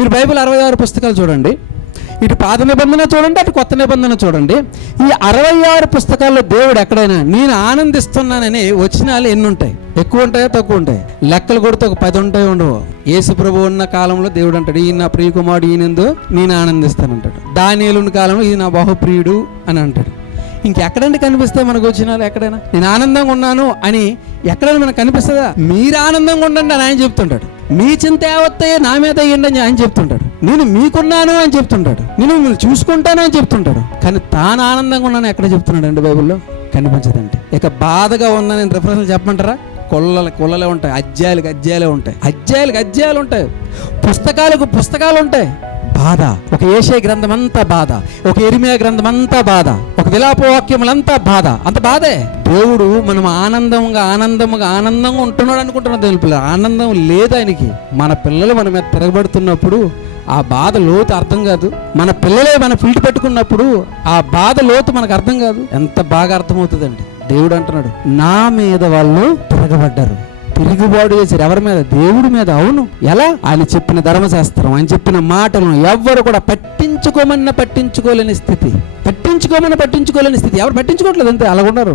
మీరు బైబిల్ అరవై ఆరు పుస్తకాలు చూడండి. ఇటు పాత నిబంధన చూడండి అటు కొత్త నిబంధన చూడండి. ఈ అరవై ఆరు పుస్తకాల్లో దేవుడు ఎక్కడైనా నేను ఆనందిస్తున్నానని వచనాలు ఎన్ని ఉంటాయి? ఎక్కువ ఉంటాయా తక్కువ ఉంటాయి? లెక్కలు కొడితే ఒక పది ఉంటాయి ఉండవు. యేసు ప్రభు ఉన్న కాలంలో దేవుడు అంటాడు ఈయన నా ప్రియకుమారుడు ఈయనందు నేను ఆనందిస్తానంటాడు. దానియులున్న కాలంలో ఇది నా బహుప్రియుడు అని అంటాడు. ఇంకెక్కడండి కనిపిస్తే మనకు వచ్చినాలు ఎక్కడైనా? నేను ఆనందంగా ఉన్నాను అని ఎక్కడైనా మనకు కనిపిస్తుందా? మీరు ఆనందంగా ఉండండి అని ఆయన చెప్తుంటాడు. మీ చింత యావత్తయ్యే నా మీద అయ్యండి అని ఆయన చెప్తుంటాడు. నేను మీకున్నాను అని చెప్తుంటాడు. నేను మిమ్మల్ని చూసుకుంటాను అని చెప్తుంటాడు. కానీ తాను ఆనందంగా ఉన్నాను ఎక్కడ చెప్తున్నాడు అండి బైబిల్లో? కనిపించదండి. ఇక బాధగా ఉన్నానని రిఫరెన్స్ చెప్పమంటారా? కొల్లలు కొల్లలే ఉంటాయి. అధ్యాయులకు అధ్యాయాలే ఉంటాయి. అధ్యాయులకు అధ్యాయాలు ఉంటాయి. పుస్తకాలకు పుస్తకాలు ఉంటాయి. బాధ ఒక ఏషే గ్రంథం అంతా బాధ ఒక ఎరిమియా గ్రంథం అంతా బాధ ఒక విలాపవాక్యములంతా బాధ. అంత బాధే? దేవుడు మనం ఆనందంగా ఆనందంగా ఆనందంగా ఉంటున్నాడు అనుకుంటున్నాడు దేవుని పిల్లలు. ఆనందం లేదు ఆయనకి. మన పిల్లలు మన మీద తిరగబడుతున్నప్పుడు ఆ బాధ లోతు అర్థం కాదు. మన పిల్లలే మన ఫిల్ట్ పెట్టుకున్నప్పుడు ఆ బాధ లోతు మనకు అర్థం కాదు. ఎంత బాగా అర్థమవుతుందండి. దేవుడు అంటున్నాడు నా మీద వాళ్ళు తిరగబడ్డారు. తిరుగుబాటు చేశారు. ఎవరి మీద? దేవుడి మీద. అవును. ఎలా? ఆయన చెప్పిన ధర్మశాస్త్రం ఆయన చెప్పిన మాటలను ఎవ్వరు కూడా పట్టించుకోమన్న పట్టించుకోలేని స్థితి. పట్టించుకోమని పట్టించుకోలేని స్థితి. ఎవరు పట్టించుకోవట్లేదు అంతే. అలాగున్నారు.